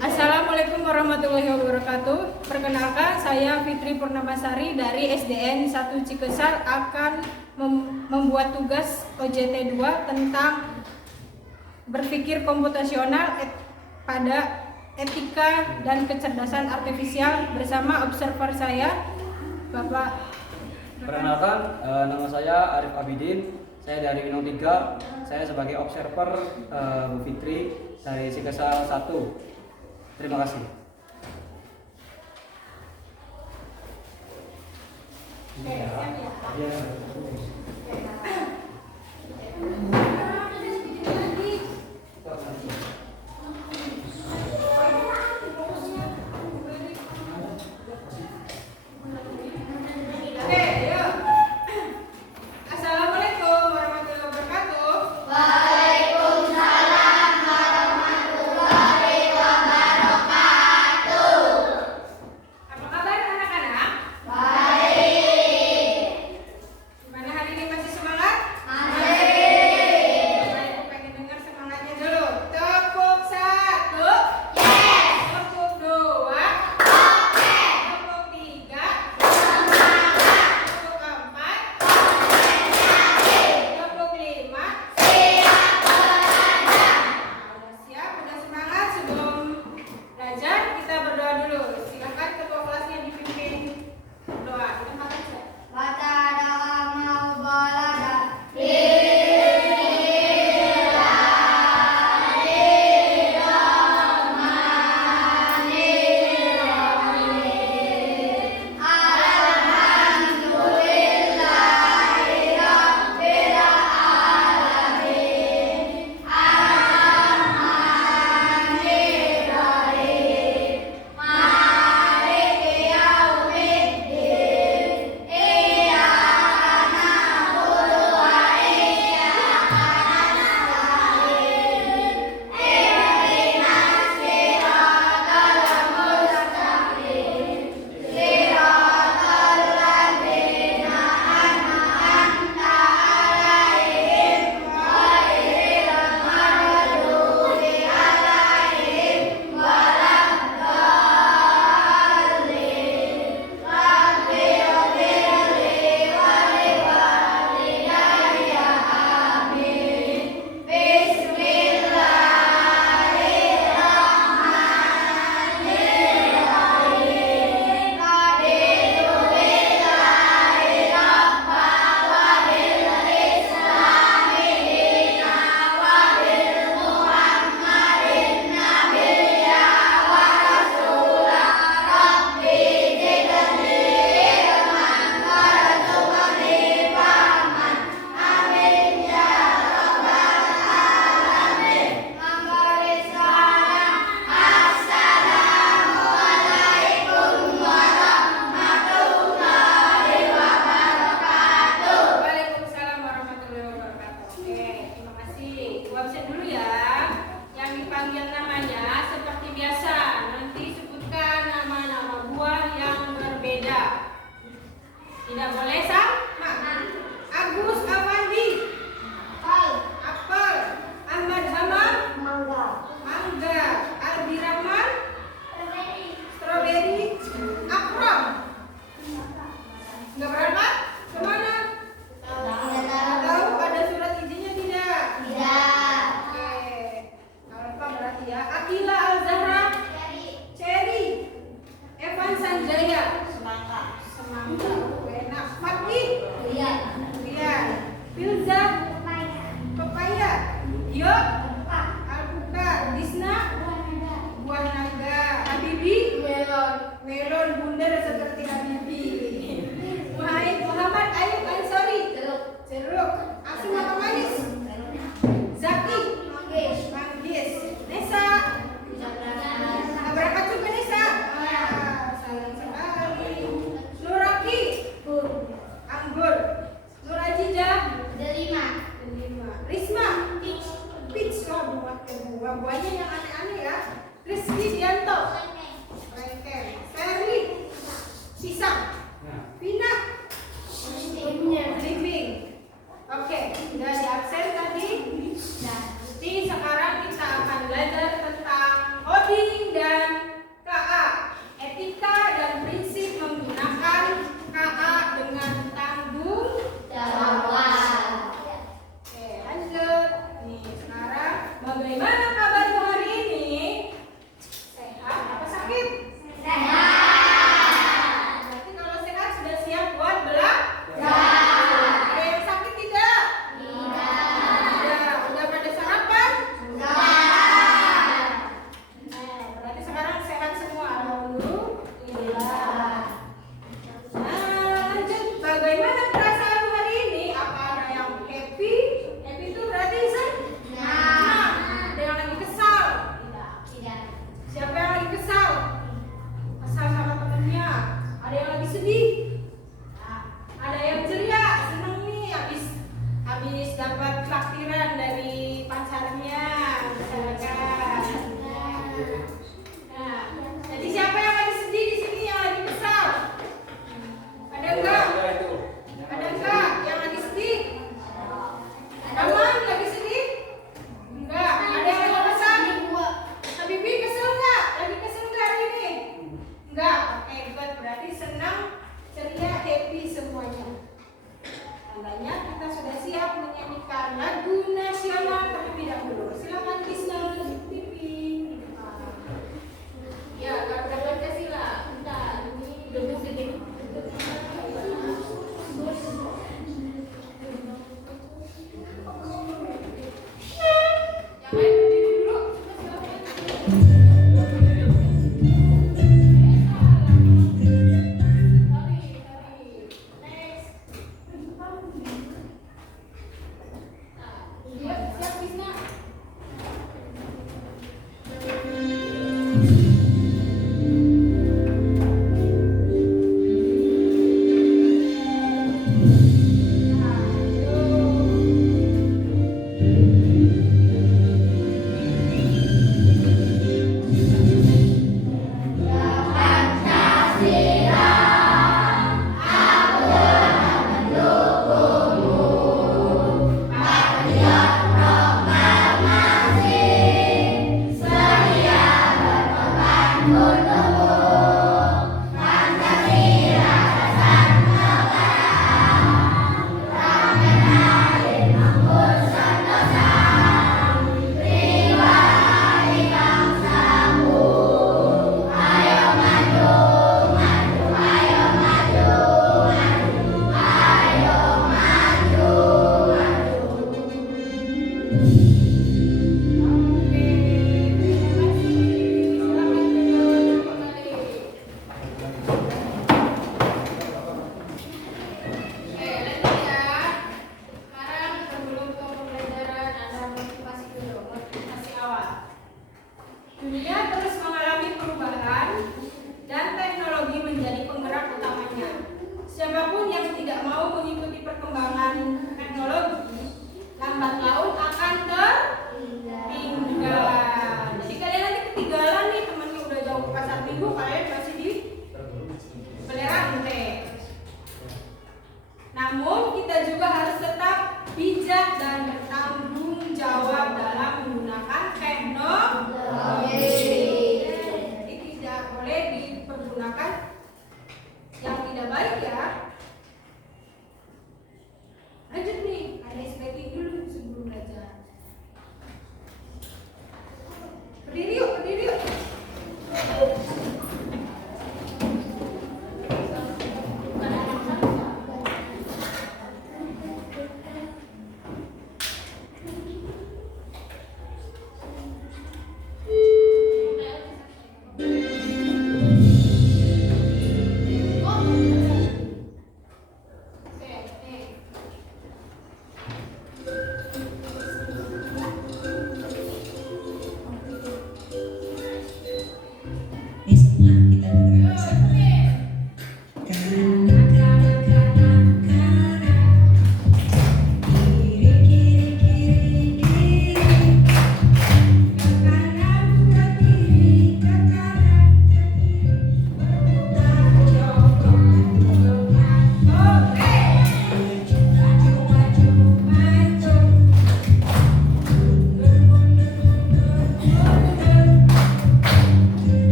Assalamualaikum warahmatullahi wabarakatuh. Perkenalkan, saya Fitri Purnamasari dari SDN 1 Cikesar akan membuat tugas OJT 2 tentang berpikir komputasional pada etika dan kecerdasan artifisial bersama observer saya, Bapak. Perkenalkan, nama saya Arif Abidin. Saya dari Minung 3. Saya sebagai observer Bu Fitri dari Cikesar 1. Terima kasih. Tidak boleh sama. Agus Avandi, apel. Ahmad Hamam, mangga. Aldi Rahman, strawberry. Akram, nggak berangkat kemana? Tahu ada surat izinnya tidak? Oke, apa berarti ya? Akila Al-Zahra, Cherry. Evan Sanjaya, semangka. Enak. Fatih, Rian. Filza, pepaya. Yo, alpukat. Disna, buah naga. Habibi, melon bundar seperti Habibi. Muhammad Ayub Ansori, jeruk. Asim apa manis? Zaki, manggis. Nesa, berangkat juga Nesa. Salam sekali. Nuraki, anggur. Nurajijah, delima. Risma, peach. Buah-buahnya yang aneh-aneh ya. Rizky Dianto, rengken. Ferli, pisang. Vina, Living. Oke, udah di absen tadi. Jadi sekarang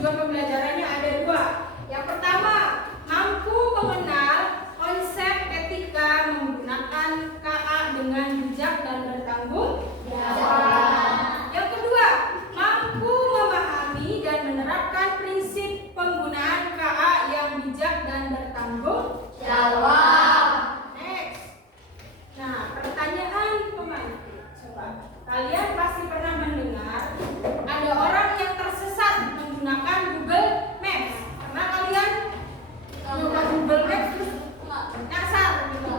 tujuan pembelajarannya ada dua. Yang pertama, mampu mengenal konsep etika menggunakan KA dengan bijak dan bertanggung jawab. Yang kedua, mampu memahami dan menerapkan prinsip penggunaan KA yang bijak dan bertanggung jawab. Next. Nah, pertanyaan pemain. Coba. Kalian pasti pernah mendengar ada orang yang tersesat menggunakan Google Maps. Pernah kalian nyoba Google Maps terus nyasar gitu?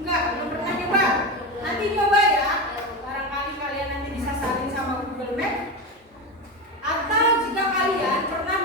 Enggak, belum pernah nyoba. Nanti coba ya. Barangkali kalian nanti disasarin sama Google Maps. Atau jika kalian pernah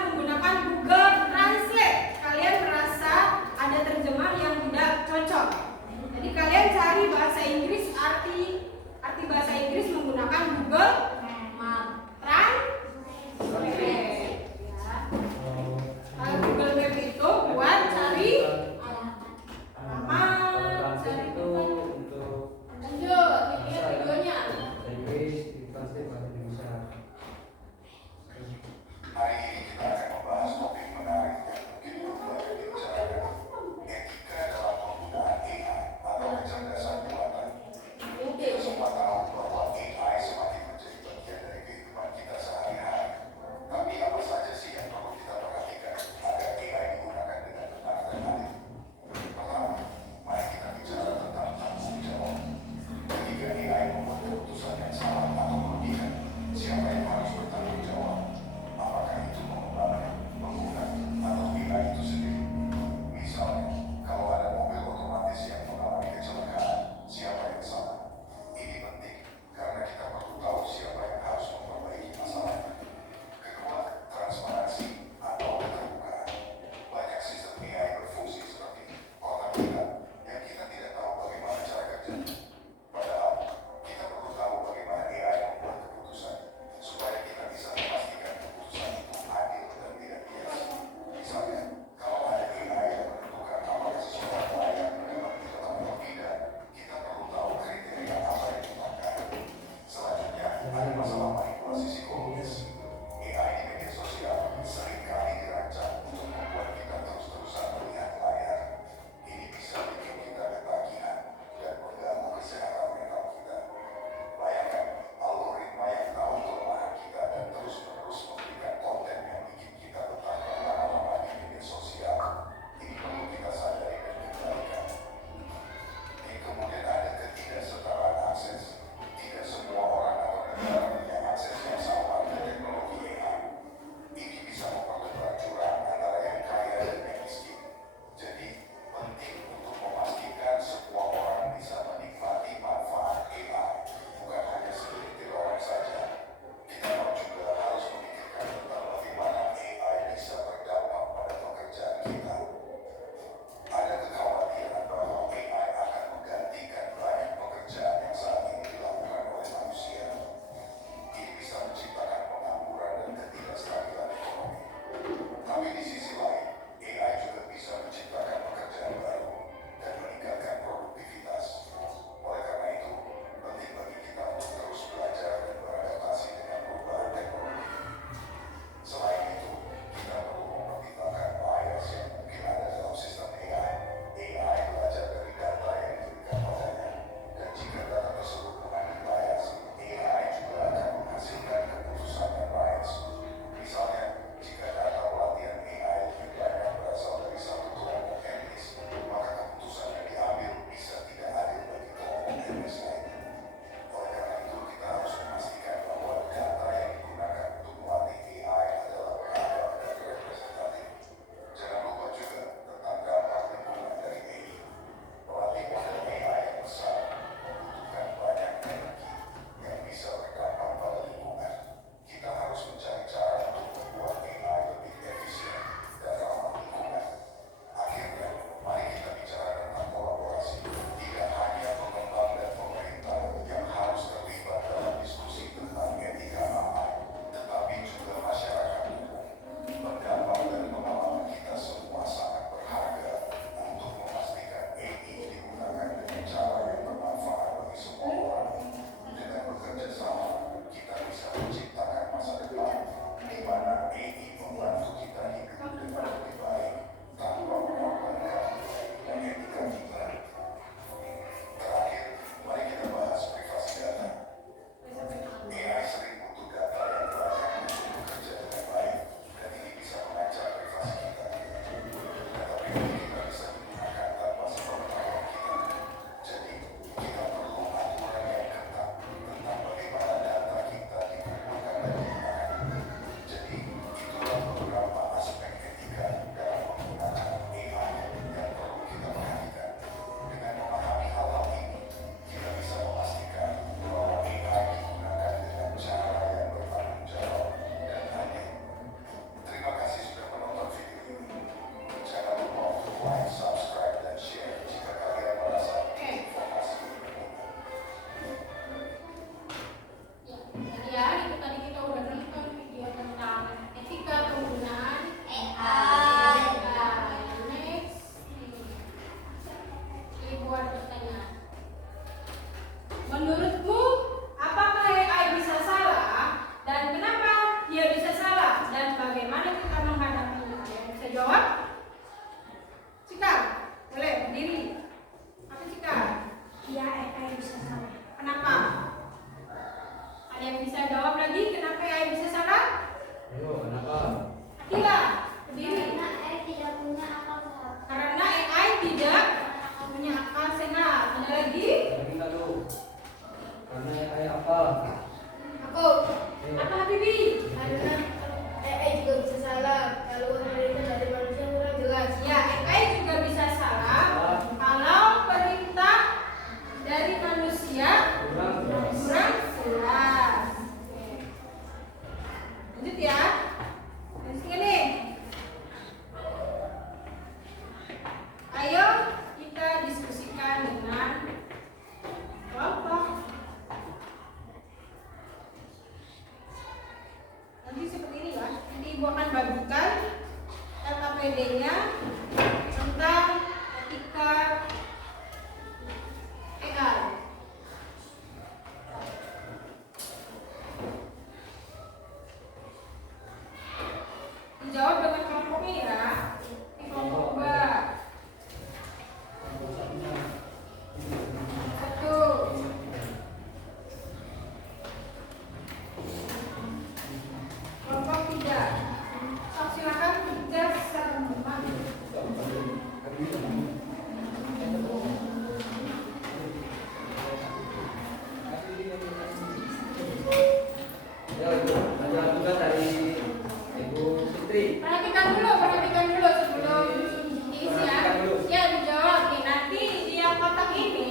Kalau perintah dari manusia kurang jelas. Ya, AI juga bisa salah kalau perintah dari manusia kurang jelas. kurang jelas. Lanjut ya. Terus ini. Ayo kita diskusikan dengan kelompok. Nanti seperti ini ya. Nanti ibu akan bagikan LKPD-nya tentang etika AI. Dijawab dengan kelompoknya ya. Ini kelompok 2. Satu. Kelompok 3. Sok, silakan kerja secara teman. Ya, Ibu, ada juga dari Ibu Fitri. Perhatikan dulu sebelum diisi ya. Ya, dijawab nih. Nanti di yang kotak ini,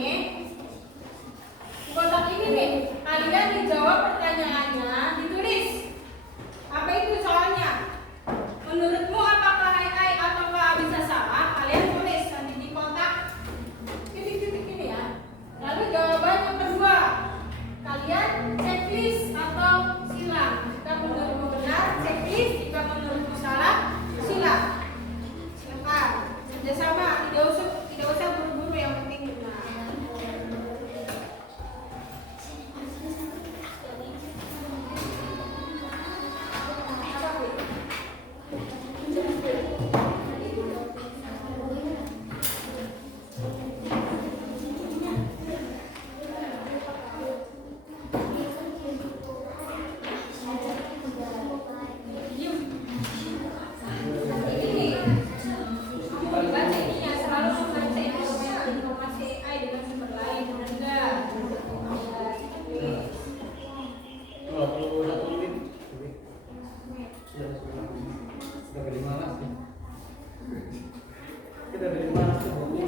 nih, kalian dijawab pertanyaannya, ditulis. Apa itu soalnya? Menurutmu apakah AI ataukah bisa salah? Kalian tulis nanti di kotak titik-titik ini ya. Lalu jawaban yang kedua, kalian checklist atau silang. Jika menurutmu benar, checklist. Jika menurutmu salah, silang. Silakan kerjasama. Tidak usah buru-buru, yang penting benar. Apa, Bu? Diam. Ini. Baca ininya, selalu membaca informasi AI dengan sumber lain, benar enggak? Ya, checklist. 21 menit. Sudah ke 5 mas. Kita dari 5 mas tuh ini.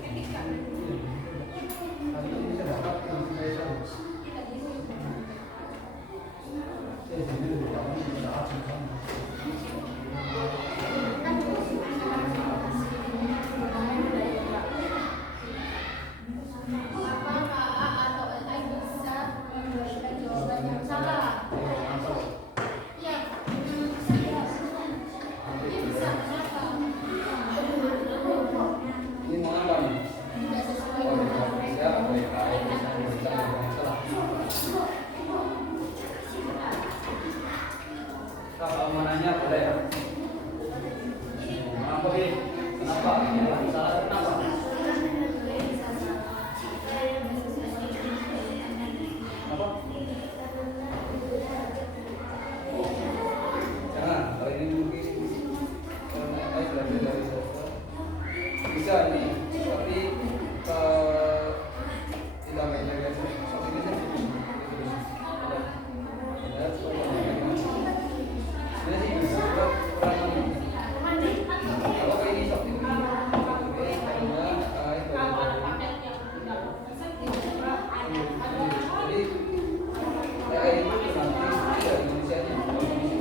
Etika. Apakah A atau AI bisa memberikan jawaban yang salah? Ya, dia bisa. Kenapa? Ini mau apa nih? Tidak sesuai Oh, dengan siapa boleh tahu bisa salah. Kalau mau nanya boleh. Kenapa Bi? Kenapa? Salah kenapa? Apa? Jangan, kalau ini mungkin kalau naik belajar dari software bisa nih, tapi tidak main dari software ini saja. Kalau ini software kalau ada paket yang tidak pesan juga ada. jadi AI itu nanti tidak Indonesia nya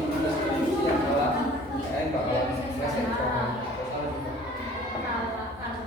Indonesia yang salah AI bakalan reset kalau salah juga. Kalau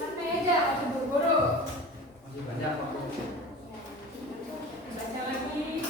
Santai aja, harus buru-buru. Masih banyak kok. Baca lagi.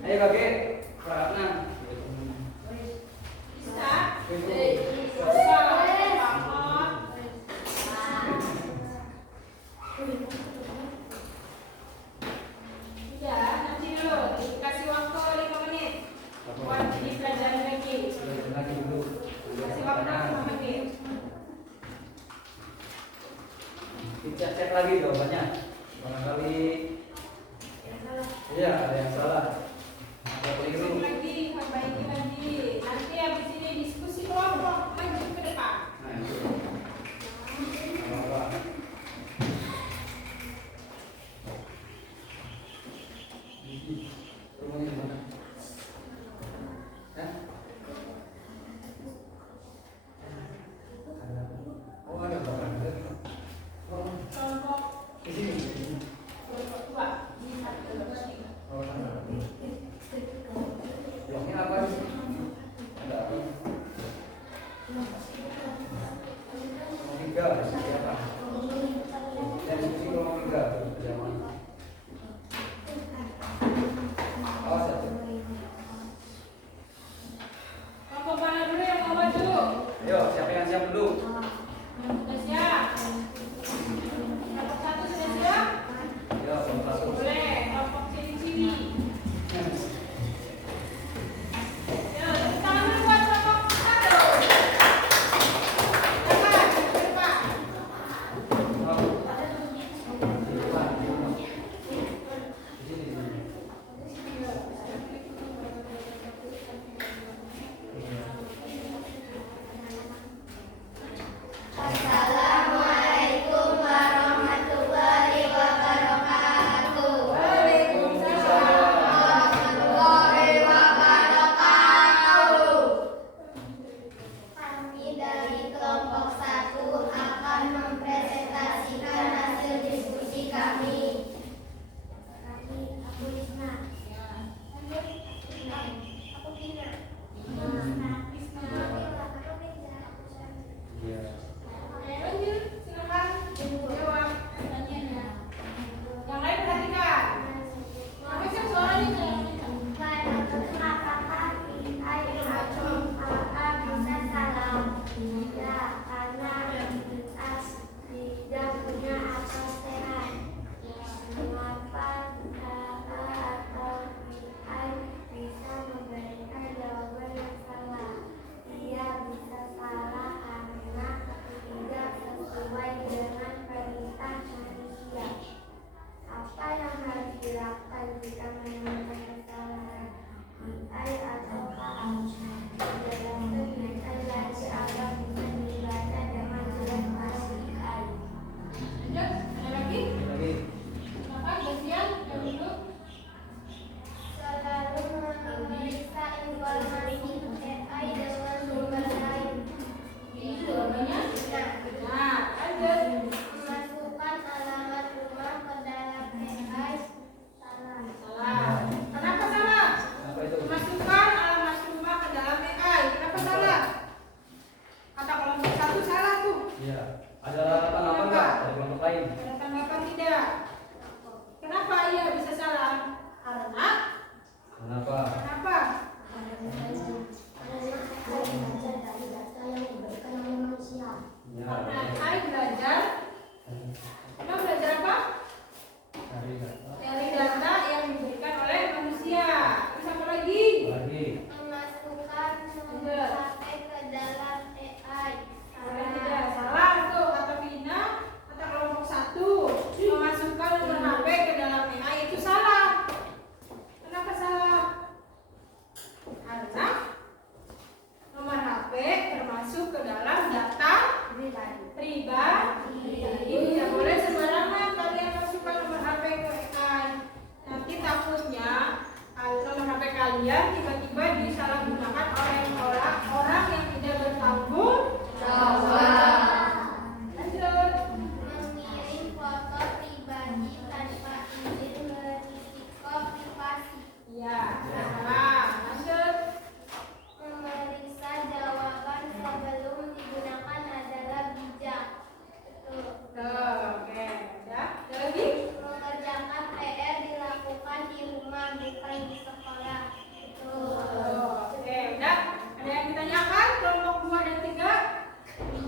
Ayo kakek, Ratna. Bisa? Bisa. Paham. Ya, nanti dulu. Kasih waktu 5 menit. Buat dipelajari lagi. Lagi dulu. Kasih waktu 5 menit. Dicek lagi jawabannya. Barangkali iya ada yang salah. Ada keliru. Lagi, perbaiki lagi. Nanti habis ini diskusi kelompok maju ke depan. Nah, itu. Apa-apa. Rumahnya di mana? Hah? Oh, ada bapak. Oh, Kelompok di sini.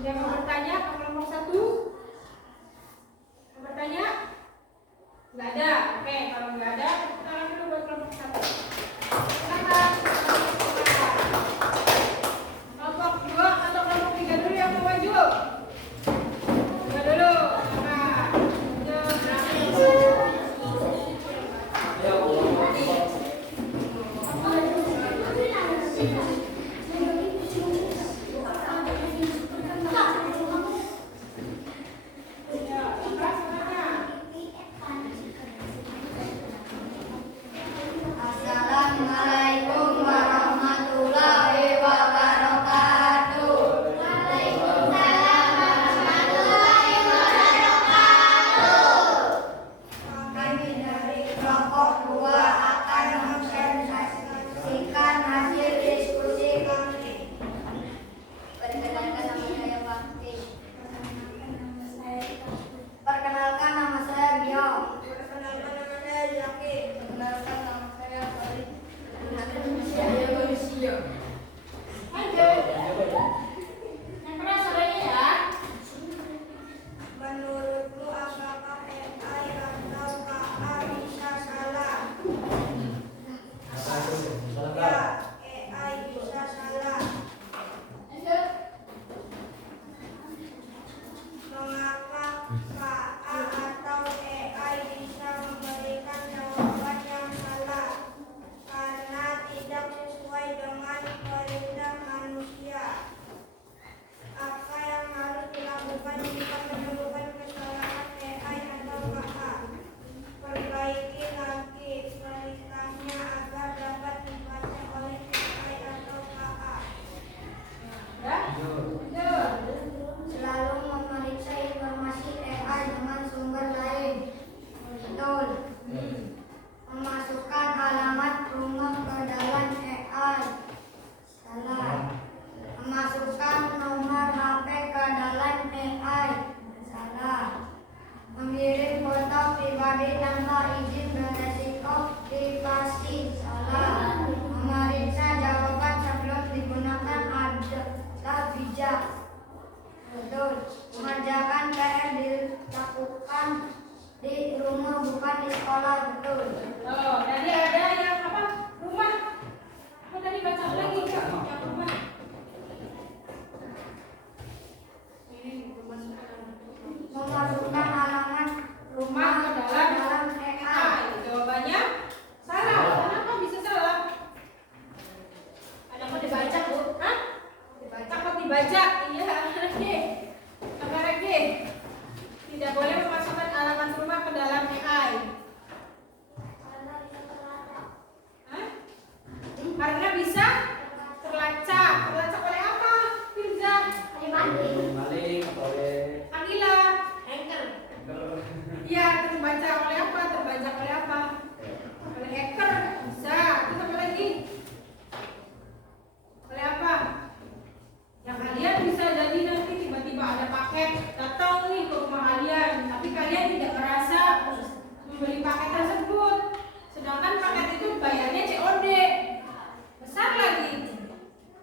Ada yang mau bertanya ke kelompok 1? Mau bertanya? Nggak ada. Oke, kalau nggak ada, kita lanjut dulu buat kelompok 1. Silakan. Kelompok 2 atau kelompok 3 dulu yang mau maju? 2 dulu. Assalamualaikum warahmatullahi wabarakatuh. Kami dari kelompok 2 akan mempresentasikan hasil diskusi kami. Perkenalkan nama saya Bakti. Perkenalkan nama saya Bio. Perkenalkan nama saya Zaki. Perkenalkan nama saya Farid. Perkenalkan nama saya Manusia. Lanjut. Yang keras suaranya ya. Menurutmu apakah AI atau KA bisa salah? Ya, AI bisa salah. Lanjut. Mengapa KA atau AI bisa memberikan jawaban yang salah? Karena tidak sesuai dengan perintah manusia. Apa yang harus dilakukan jika menemukan kesalahan AI atau KA? Perbaiki lagi perintahnya agar dapat dibaca oleh AI atau KA. Ya. Lanjut. Selalu memeriksa informasi AI dengan sumber lain. Betul. Memasukkan alamat rumah ke dalam AI. Salah. Memasukkan nomor HP ke dalam AI. Salah. Mengirim foto pribadi tanpa izin beresiko privasi. Salah. Memeriksa jawaban sebelum digunakan adalah bijak. Betul. Mengerjakan PR dilakukan di rumah bukan di sekolah. Betul. Oh, tadi ada yang apa? Rumah. Apa tadi baca lagi Kak? Yang rumah. Ini Memasukkan alamat rumah ke dalam AI. Jawabannya salah. Kenapa bisa salah? Ada mau dibaca, Bu? Hah? Takut dibaca? Iya, lagi. Apa lagi? Tidak boleh memasukkan alamat rumah ke dalam AI. Hah? Karena bisa terlacak. Terlacak oleh apa? Firza? Maling atau oleh Akila? Iya, terbaca oleh apa? Terbaca oleh apa? Oleh hacker. Bisa. Terus apa lagi? Oleh apa? Yang kalian bisa jadi nanti tiba-tiba ada paket datang nih ke rumah kalian, tapi kalian tidak merasa membeli paket tersebut. Sedangkan paket itu bayarnya COD. Besar lagi.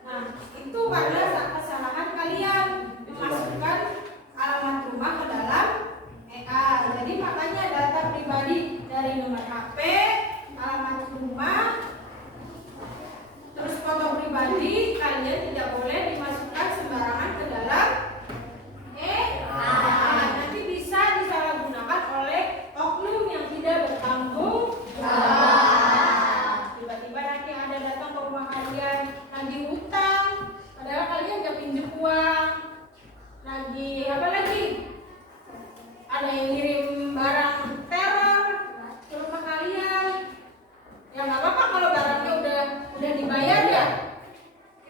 Nah, itu karena kesalahan kalian memasukkan alamat rumah ke dalam AI. Jadi makanya data pribadi dari nomor HP, alamat rumah, terus foto pribadi kalian tidak boleh dimasukkan sembarangan ke dalam AI. Nanti bisa disalahgunakan oleh oknum yang tidak bertanggung jawab. Tiba-tiba nanti ada datang ke rumah kalian nagih hutang, padahal kalian nggak pinjam uang. Nagih apa lagi? Ada yang ngirim barang teror ke rumah kalian. Ya nggak apa-apa kalau barangnya udah dibayar ya,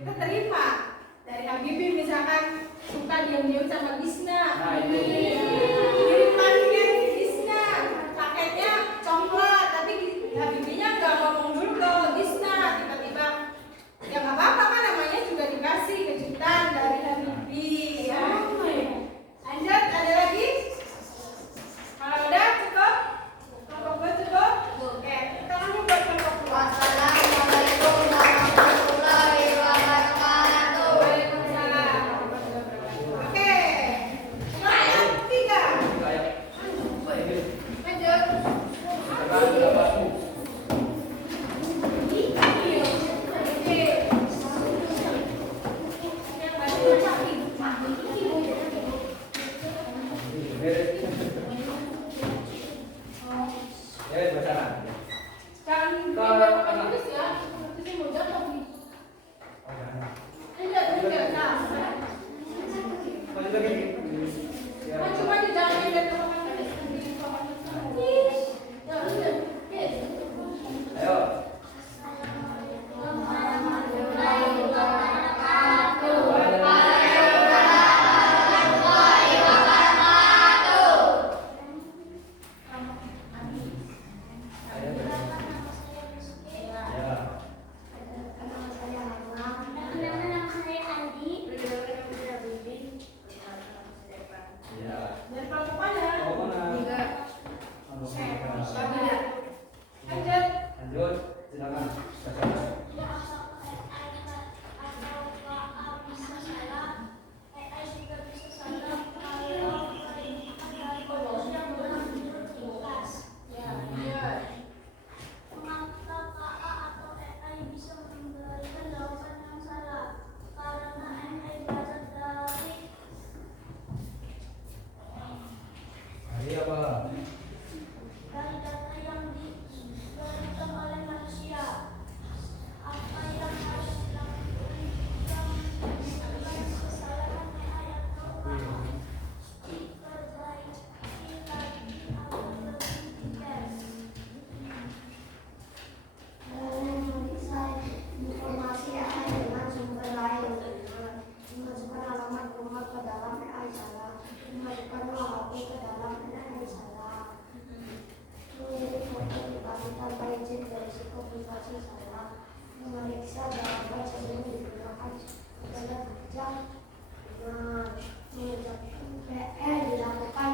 kita terima. Dari Habibie misalkan suka diam-diam sama Gisna, kirimannya Gisna, paketnya coklat, tapi Habibie-nya nggak ngomong dulu ke Gisna, tiba-tiba ya nggak apa-apa kan, namanya juga dikasih kejutan dari Habibie. Ya. Lanjut, ada lagi? Kalau udah cukup, kelompok gue cukup. Oke, kita lanjut buat kelompok dua. Wassalamualaikum warahmatullahi wabarakatuh. Waalaikumsalam warahmatullahi wabarakatuh. Oke, Maju jangan lihat orang Ayo. dan kelompoknya. Lanjut, silakan. Hari apa? Dari data yang diberikan oleh manusia, apa yang harus dilakukan yang kesalahan AI atau diperbaiki lagi atau lebih detail. Mendesain informasi AI dengan sumber lain, memasukkan alamat rumah ke dalam AI salah, memasukkan nama ke dalam AI salah. Mengirim foto dibagi tanpa izin berisiko privasi salah, memeriksa jawaban sebelum digunakan internet jam. Mengucapkan PR dilakukan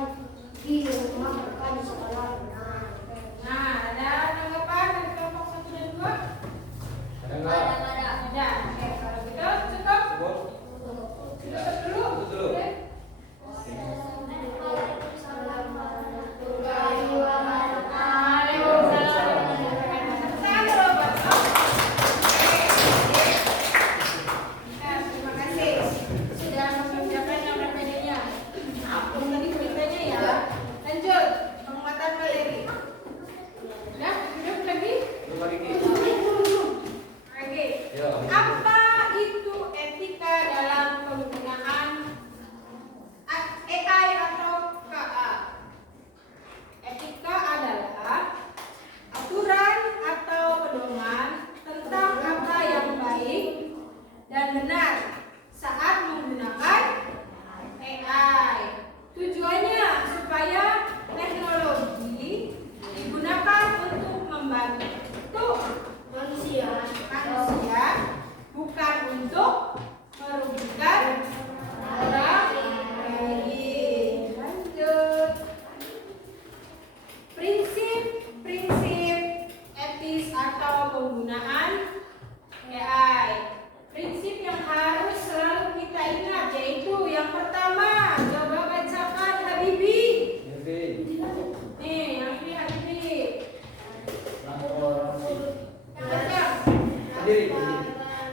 di rumah bukan di sekolah. Nah, ada tanggapan dari kelompok 1 dan 2? Ada enggak? Ada. Oke, kalau gitu cukup. Cukup? Tutup dulu. Tutup dulu. Oke. Terima kasih sudah mengerjakan yang PPD-nya. Aku tadi beritanya ya. Lanjut penguatan materi. Udah, duduk lagi. Belum lagi. Oke. Ya. Apa itu etika dalam penggunaan AI atau KA? Etika adalah aturan atau pedoman tentang apa yang baik dan benar saat menggunakan AI. Tujuannya supaya teknologi digunakan untuk membantu manusia, bukan untuk merugikan orang lain. Lanjut. Prinsip etis atau penggunaan AI. Prinsip yang harus selalu kita ingat yaitu yang pertama, coba bacakan Habibie. Nih, yang ini Habibie. Yang baca.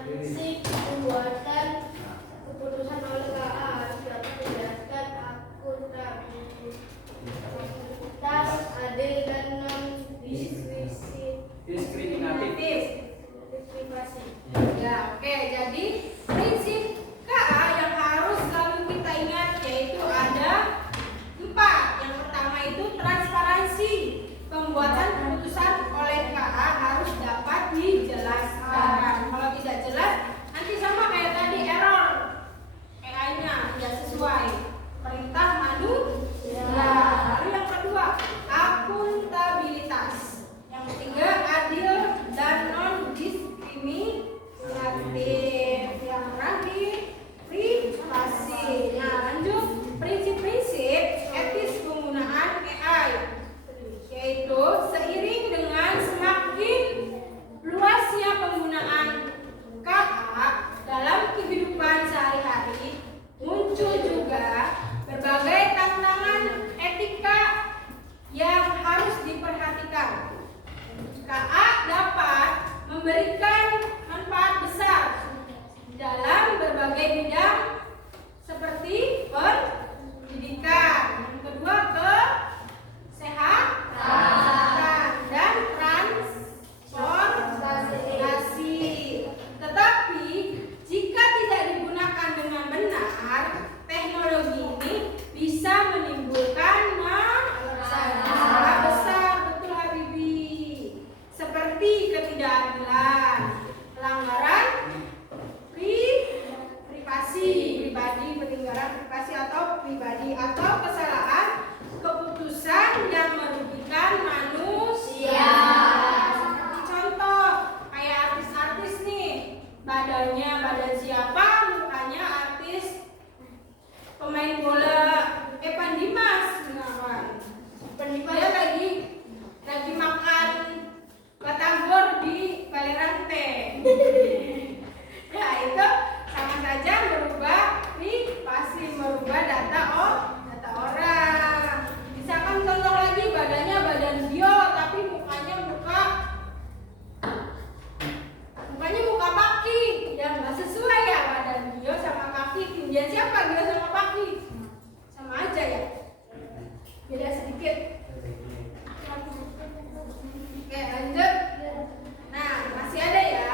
Prinsip pembuatan keputusan oleh KA harus dapat menjelaskan akuntabilitas, adil dan Diskriminatif. diskriminasi. Ya, oke. Jadi prinsip KA yang harus selalu kita ingat yaitu ada 4. Yang pertama itu transparansi. Pembuatan keputusan oleh KA harus dapat dijelaskan. Kalau tidak jelas, nanti sama kayak tadi error. AI-nya tidak sesuai. Perintah manusia. Lalu yang kedua, akuntabilitas. Yang ketiga, adil dan non diskriminatif. badan siapa? Mukanya artis pemain bola Evan Dimas, misalkan. Dia lagi makan batagor di Balerante. Ya itu sama saja pasti merubah data orang. Misalkan contoh lagi badannya badan bio, tapi mukanya muka Paki, yang nggak sesuai ya badan bio sama Paki. Tinggian siapa bio sama Paki? Sama aja ya, beda sedikit. Oke lanjut. Nah masih ada ya,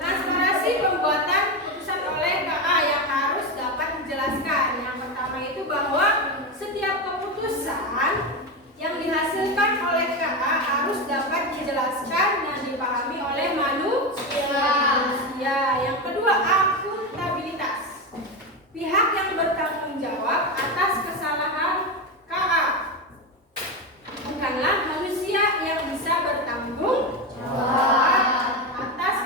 transparansi pembuatan keputusan oleh KA yang harus dapat dijelaskan. Yang pertama itu bahwa setiap keputusan yang dihasilkan oleh KA harus dapat dijelaskan dan dipahami oleh manusia. Yang kedua, akuntabilitas. Pihak yang bertanggung jawab atas kesalahan KA bukanlah manusia yang bisa bertanggung jawab atas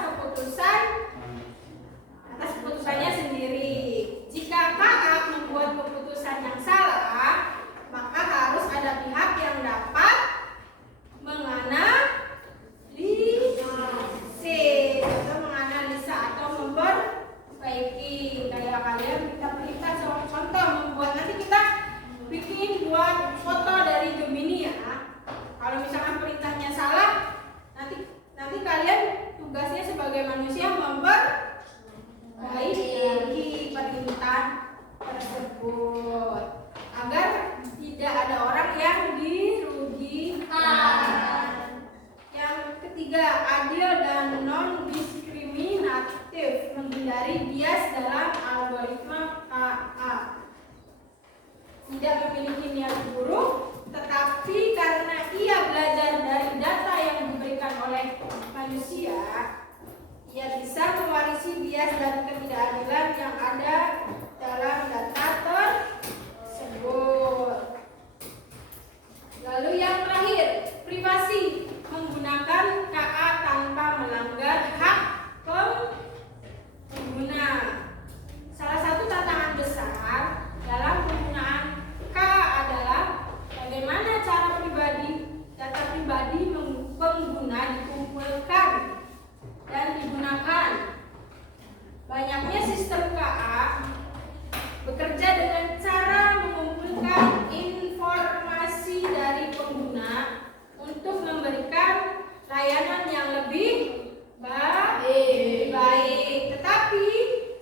keputusannya sendiri. Jika KA membuat keputusan yang salah, maka harus ada pihak yang dapat menganalisa atau memperbaiki. Kayak kalian kita perintah contoh membuat, nanti kita buat foto dari Gemini ya. Kalau misalkan perintahnya salah, nanti kalian tugasnya sebagai manusia memperbaiki perintah tersebut agar tidak ada orang yang dirugikan. Yang ketiga, adil dan non-diskriminatif, menghindari bias dalam algoritma KA. Tidak memiliki niat buruk, tetapi karena ia belajar dari data yang diberikan oleh manusia, ia bisa mewarisi bias dan ketidakadilan yang ada dalam data tersebut. Lalu yang terakhir, privasi, menggunakan KA tanpa melanggar hak pengguna. Salah satu tantangan besar dalam penggunaan KA adalah bagaimana cara data pribadi pengguna dikumpulkan dan digunakan. Banyaknya sistem KA bekerja dengan cara mengumpulkan informasi dari pengguna untuk memberikan layanan yang lebih baik. Tetapi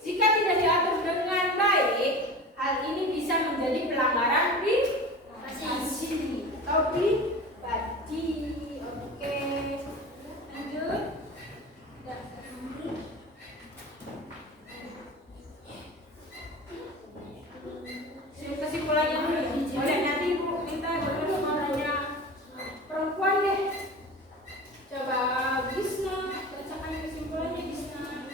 jika tidak diatur dengan baik, hal ini bisa menjadi pelanggaran privasi atau pribadi. Oke, lanjut. Kesimpulannya dulu ya. Boleh nanti Ibu minta suaranya perempuan deh. Coba Gisna bacakan kesimpulannya Gisna.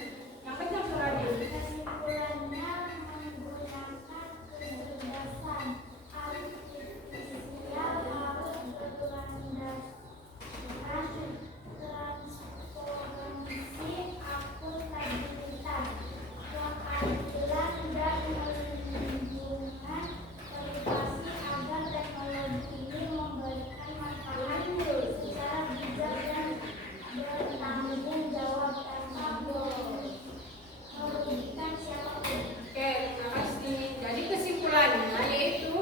Yang kencang suaranya. Kesimpulannya menggunakan kecerdasan artifisial harus berlandaskan transformasi akuntabilitas, keadilan dan perlindungan privasi agar teknologi ini memberikan manfaat secara bijak dan bertanggung jawab tanpa merugikan siapapun. Oke, terima kasih. Jadi kesimpulannya yaitu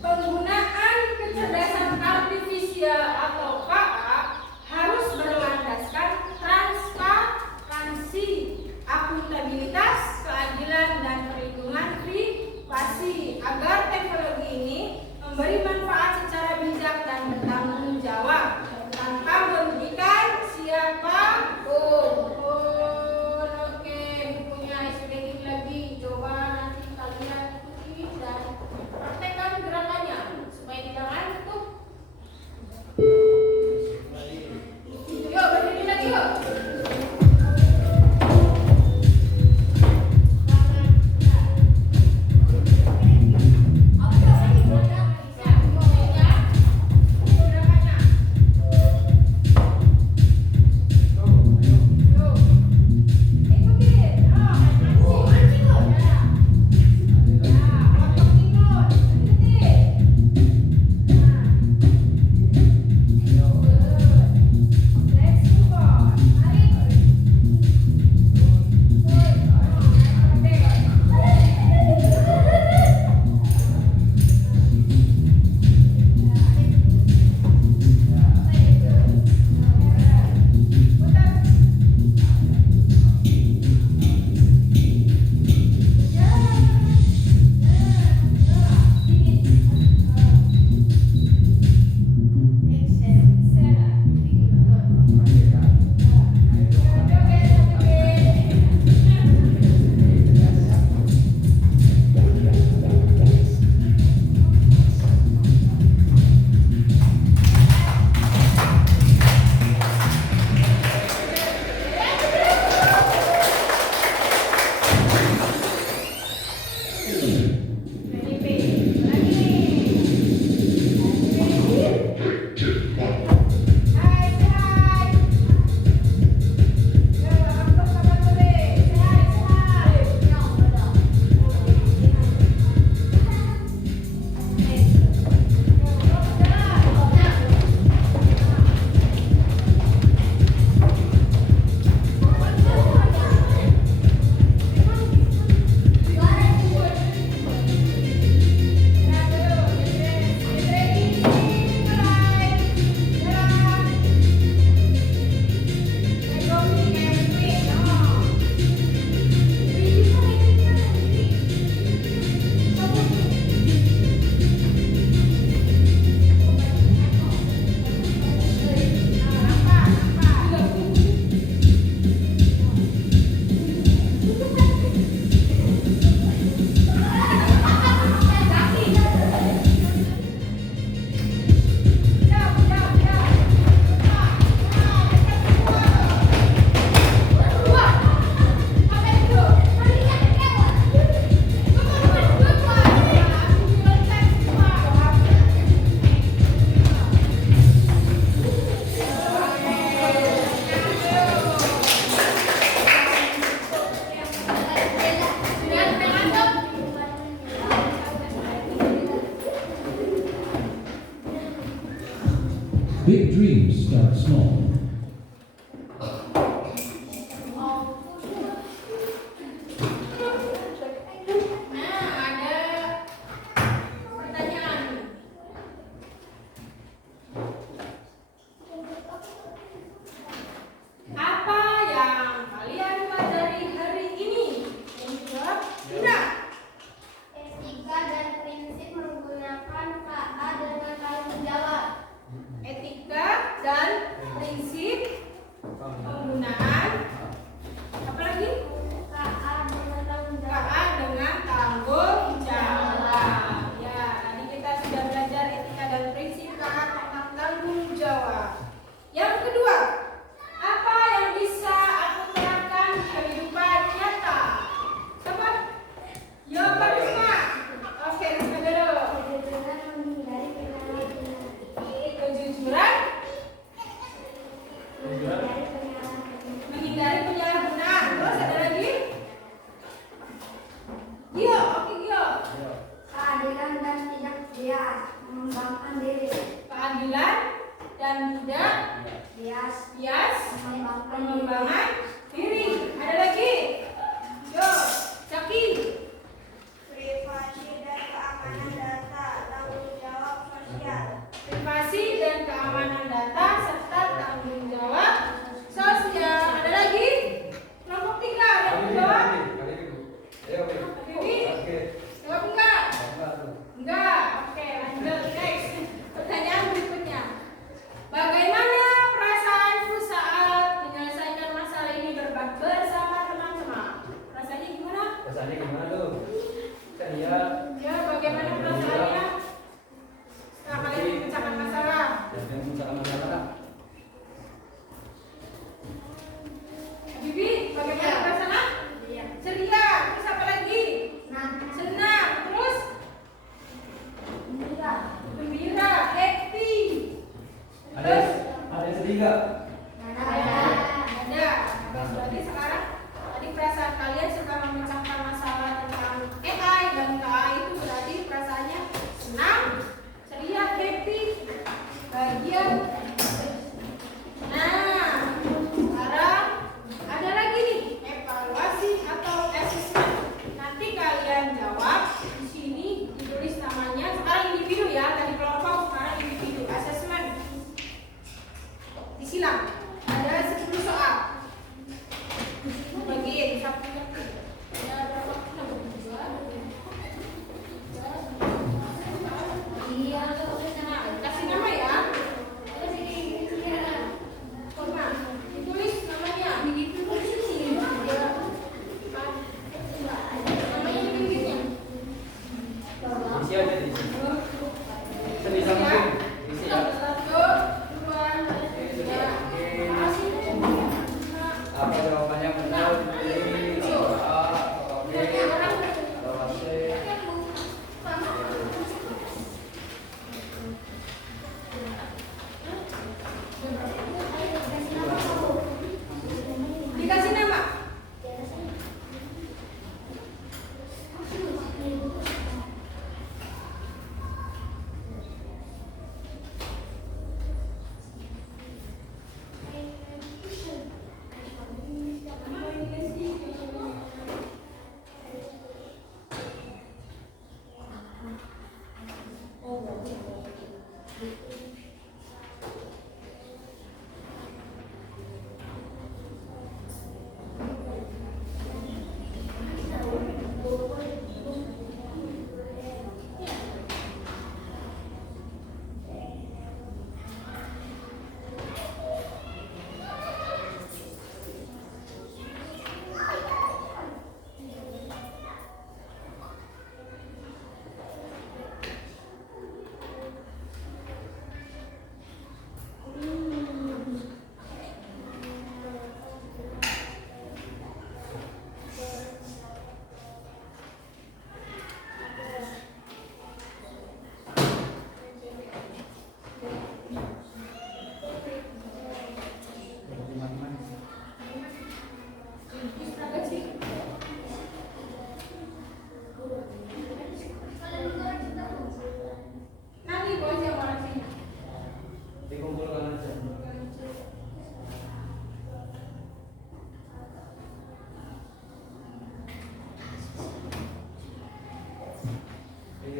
penggunaan kecerdasan artifisial atau KA harus berlandaskan transparansi, akuntabilitas, keadilan Big dreams start small. Nah, ada pertanyaan. Apa yang kalian pelajari hari ini? Yang jawab, Indra. Etika dan prinsip menggunakan KA dengan tanggung jawab. Etika dan prinsip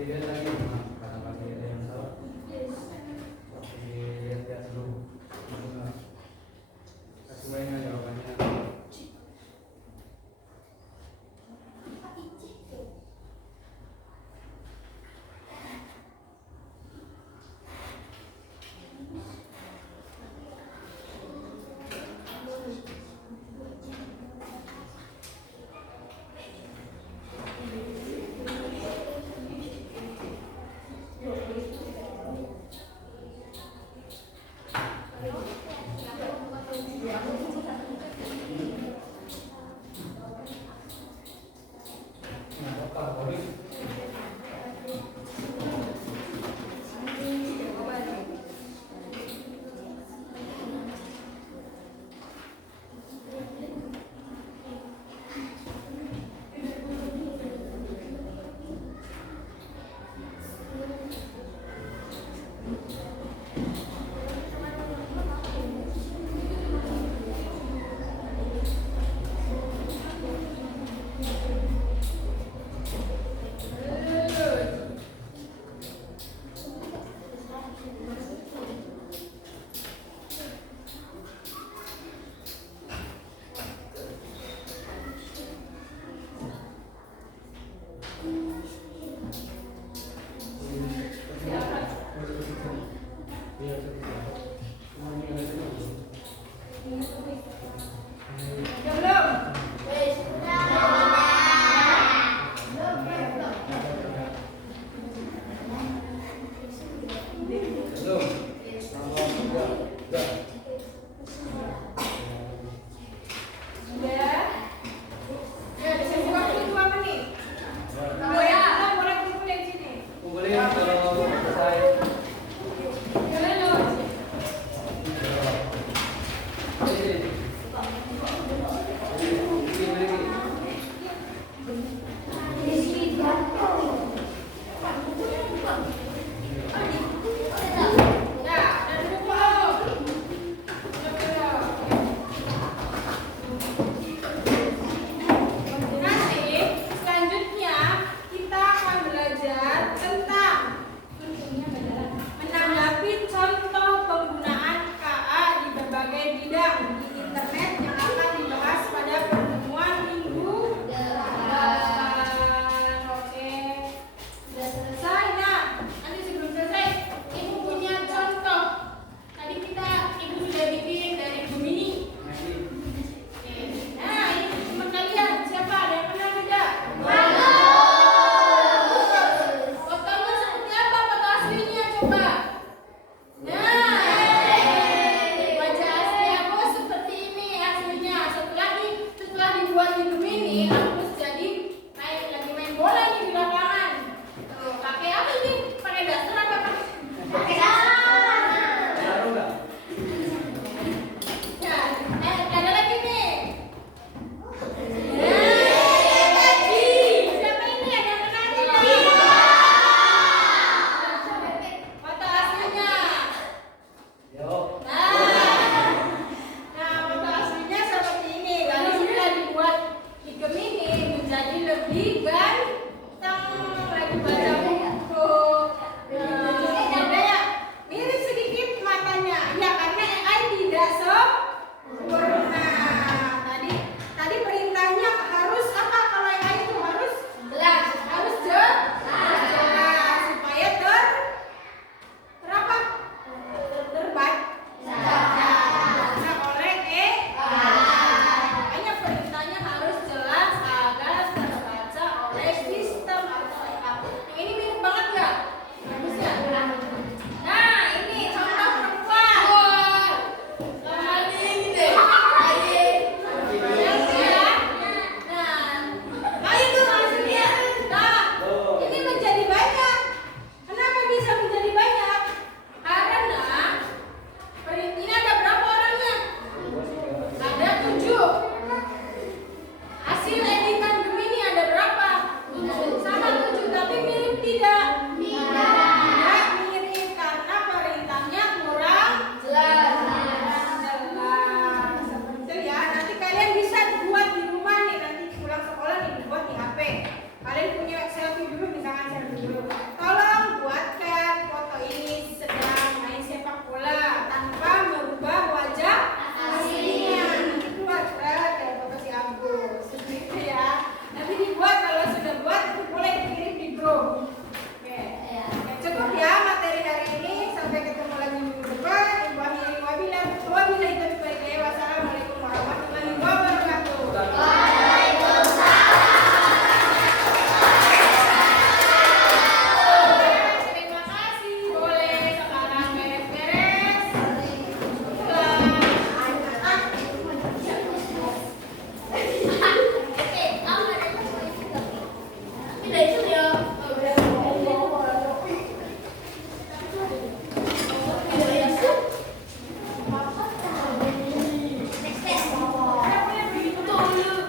Dilihat lagi, barangkali ada yang salah. Dilihat dulu. Sesuainya jawabannya. Nah, Pak,